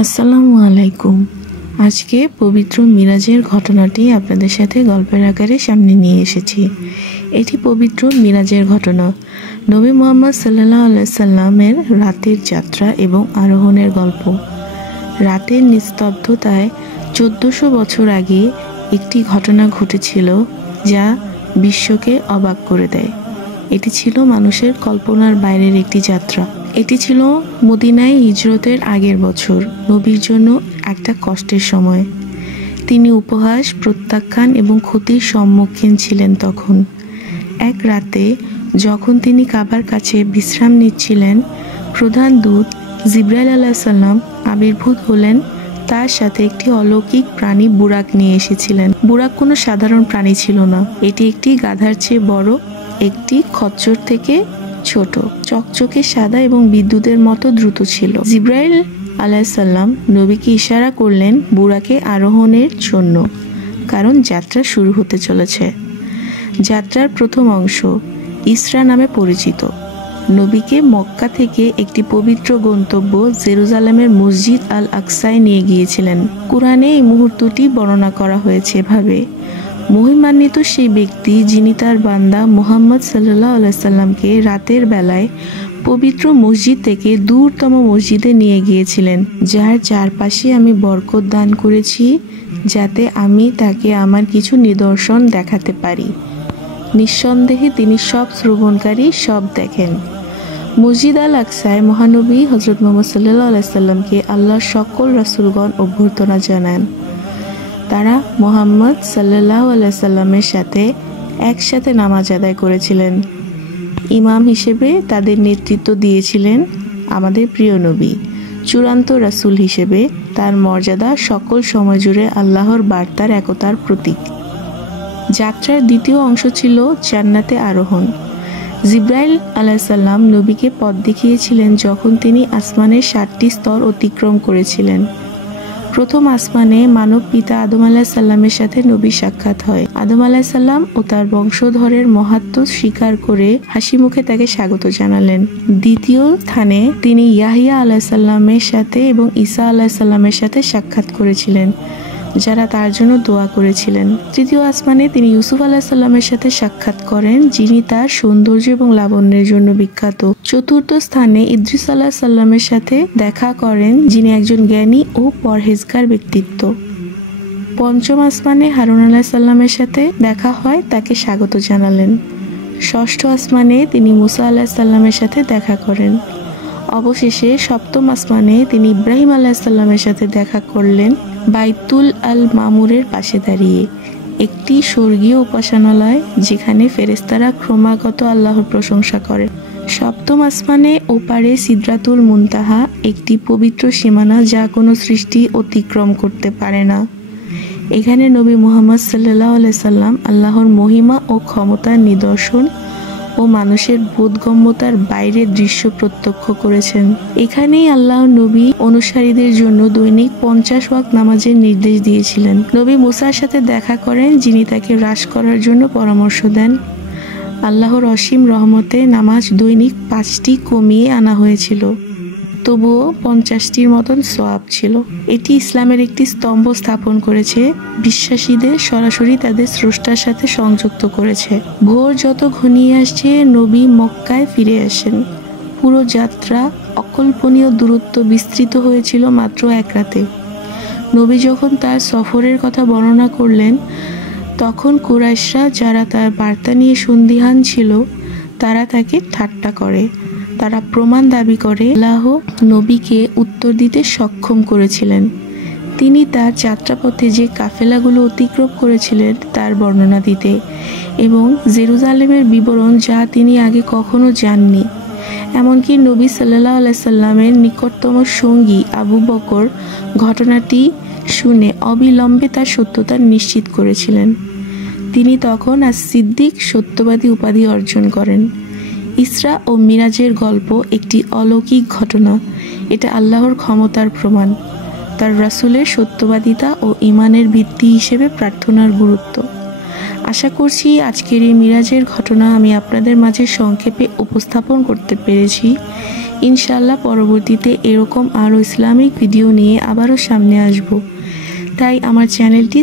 আসসালামু আলাইকুম। আজকে পবিত্র মিরাজের ঘটনাটি আপনাদের সাথে গল্পের আকারে সামনে নিয়ে এসেছি। এটি পবিত্র মিরাজের ঘটনা। নবী মুহাম্মদ সাল্লাল্লাহু আলাইহি সাল্লামের রাতের যাত্রা এবং আরোহণের গল্প। রাতের নিস্তব্ধতায় 1400 বছর আগে একটি ঘটনা ঘটেছিল যা বিশ্বকে অবাক করে দেয়। এটি ছিল মানুষের কল্পনার বাইরের একটি যাত্রা। এটি ছিল মদিনায় হিজরতের আগের বছর, নবীর জন্য একটা কষ্টের সময়। তিনি উপহাস, প্রত্যাখ্যান এবং ক্ষতির সম্মুখীন ছিলেন তখন। এক রাতে যখন তিনি কাবার কাছে বিশ্রাম নিচ্ছিলেন, প্রধান দূত জিবরাইল আলাইহিস সালাম আবির্ভূত হলেন। তার সাথে একটি অলৌকিক প্রাণী বুরাক নিয়ে এসেছিলেন। বুরাক কোনো সাধারণ প্রাণী ছিল না, এটি একটি গাধার চেয়ে বড়, একটি খচ্চর থেকে ছোট, চকচকে সাদা এবং বিদ্যুতের মতো দ্রুত ছিল। জিবরাইল আলাইহিস সালাম নবীকে ইশারা করলেন বুরাকে আরোহণের জন্য, কারণ যাত্রা শুরু হতে চলেছে। যাত্রার প্রথম অংশ ইসরা নামে পরিচিত। নবীকে মক্কা থেকে একটি পবিত্র গন্তব্য জেরুজালেমের মসজিদ আল আকসায় নিয়ে গিয়েছিলেন। কুরআনে এই মুহূর্তটি বর্ণনা করা হয়েছে এভাবে: মহিমান্বিত সেই ব্যক্তি যিনি তার বান্দা মুহাম্মদ সাল্লাল্লাহু আলাইহি সাল্লামকে রাতের বেলায় পবিত্র মসজিদ থেকে দূরতম মসজিদে নিয়ে গিয়েছিলেন, যার চারপাশে আমি বরকত দান করেছি, যাতে আমি তাকে আমার কিছু নিদর্শন দেখাতে পারি। নিঃসন্দেহে তিনি সব শ্রবণকারী, সব দেখেন। মসজিদ আল আকসায় মহানবী হযরত মুহাম্মদ সাল্লাল্লাহু আলাইহি সাল্লামকে আল্লাহর সকল রাসূলগণ অভ্যর্থনা জানান। তারা মুহাম্মদ সাল্লাল্লাহু আলাইহি সাল্লামের সাথে একসাথে নামাজ আদায় করেছিলেন। ইমাম হিসেবে তাদের নেতৃত্ব দিয়েছিলেন আমাদের প্রিয় নবী। চূড়ান্ত রাসূল হিসেবে তার মর্যাদা সকল সময় জুড়ে আল্লাহর বার্তার একতার প্রতীক। যাত্রার দ্বিতীয় অংশ ছিল জান্নাতে আরোহণ। জিবরাইল আলাইহিস সালাম নবীকে পথ দেখিয়েছিলেন যখন তিনি আসমানের 7টি স্তর অতিক্রম করেছিলেন। প্রথম আসমানে মানব পিতা আদম আলাইহিস সালামের সাথে নবীর সাক্ষাৎ হয়। আদম আলাইহিস সালাম ও তার বংশধরের মহাত্ম্য স্বীকার করে হাসি মুখে তাকে স্বাগত জানালেন। দ্বিতীয় স্থানে তিনি ইয়াহইয়া আলাইহিস সালামের সাথে এবং ঈসা আলাইহিস সালামের সাথে সাক্ষাৎ করেছিলেন, যারা তার জন্য দোয়া করেছিলেন। তৃতীয় আসমানে তিনি ইউসুফ আলাইহিস সালামের সাথে সাক্ষাৎ করেন, যিনি তার সৌন্দর্য এবং লাবণ্যের জন্য বিখ্যাত। চতুর্থ স্থানে ইদ্রিস আলাইহিস সালামের সাথে দেখা করেন, যিনি একজন জ্ঞানী ও পরহেজগার ব্যক্তিত্ব। পঞ্চম আসমানে হারুন আলাইহিস সালামের সাথে দেখা হয়, তাকে স্বাগত জানালেন। ষষ্ঠ আসমানে তিনি মুসা আলাইহিস সালামের সাথে দেখা করেন। অবশেষে সপ্তম আসমানে তিনি ইব্রাহিম আলাইহিস সালামের সাথে দেখা করলেন, বাইতুল আল মামুরের পাশে দাঁড়িয়ে, একটি স্বর্গীয় উপাসনালয় যেখানে ফেরেশতারা ক্রমাগত আল্লাহর প্রশংসা করে। সপ্তম আসমানে ওপারে সিদরাতুল মুনতাহা, একটি পবিত্র সীমানা যা কোনো সৃষ্টি অতিক্রম করতে পারে না। এখানে নবী মুহাম্মদ সাল্লাল্লাহু আলাইহি সাল্লাম আল্লাহর মহিমা ও ক্ষমতার নিদর্শন ও মানুষের বোধগম্যতার বাইরের দৃশ্য প্রত্যক্ষ করেছেন। এখানেই আল্লাহর নবী অনুসারীদের জন্য দৈনিক 50 ওয়াক্ত নামাজের নির্দেশ দিয়েছিলেন। নবী মুসার সাথে দেখা করেন, যিনি তাকে হ্রাস করার জন্য পরামর্শ দেন। আল্লাহর অসীম রহমতে নামাজ দৈনিক 5টি কমিয়ে আনা হয়েছিল, তবুও 50টির মতন সওয়াব ছিল। এটি ইসলামের একটি স্তম্ভ স্থাপন করেছে, বিশ্বাসীদের সরাসরি তাদের স্রষ্টার সাথে সংযুক্ত করেছে। ভোর যত ঘনিয়ে আসছে, নবী মক্কায় ফিরে আসেন। পুরো যাত্রা অকল্পনীয় দূরত্ব বিস্তৃত হয়েছিল মাত্র এক রাতে। নবী যখন তার সফরের কথা বর্ণনা করলেন, তখন কুরাইশরা, যারা তার বার্তা নিয়ে সন্দিহান ছিল, তারা তাকে ঠাট্টা করে। তারা প্রমাণ দাবি করে আল্লাহ নবীকে উত্তর দিতে সক্ষম করেছিলেন। তিনি তার যাত্রাপথে যে কাফেলাগুলো অতিক্রম করেছিলেন তার বর্ণনা দিতে এবং জেরুজালেমের বিবরণ, যা তিনি আগে কখনো জাননি। এমনকি নবী সাল্লাল্লাহু আলাইহি সাল্লামের নিকটতম সঙ্গী আবু বকর ঘটনাটি শুনে অবিলম্বে তার সত্যতা নিশ্চিত করেছিলেন। তিনি তখন সিদ্দিক, সত্যবাদী উপাধি অর্জন করেন। ইসরা ও মিরাজের গল্প একটি অলৌকিক ঘটনা। এটা আল্লাহর ক্ষমতার প্রমাণ, তার রাসূলের সত্যবাদিতা ও ঈমানের ভিত্তি হিসেবে প্রার্থনার গুরুত্ব। আশা করছি আজকের এই মিরাজের ঘটনা আমি আপনাদের মাঝে সংক্ষেপে উপস্থাপন করতে পেরেছি। ইনশাআল্লাহ পরবর্তীতে এরকম আরও ইসলামিক ভিডিও নিয়ে আবারও সামনে আসব। তাই আমার চ্যানেলটি